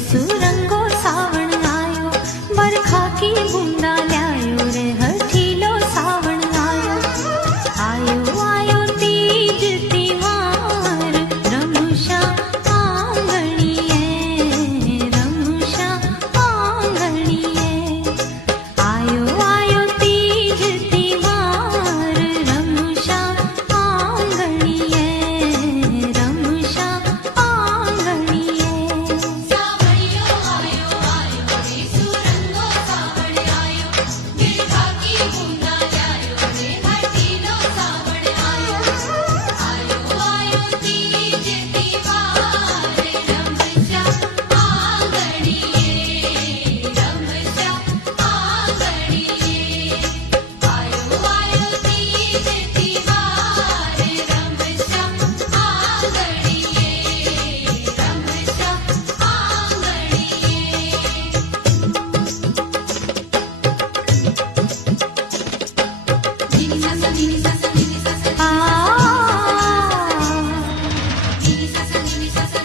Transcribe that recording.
सुरंगो सावण आयो, बरखा की बूंदा ल्यायो रे हठीलो सावण आयो। आयो आयो तीज तिहार, रमुषा आंगणीए, रमुषा आंगणीए। आयो आयो तीज तिहार, रमुषा आंगणीए, रमुषा आंगणीए। सावणियो आयो आयो रे सुरंगो सावण आयो, बरखा की बूंदा ल्यायो रे हठीलो सावण आयो। आयो आयो तीज तिहार, रमशा आंगणीए, रमशा आंगणीए। आयो आयो तीज तिहार, रमशा आंगणीए, रमशा आंगणीए। नी सा सा नी सा सा नी सा सा आ नी सा सा नी सा सा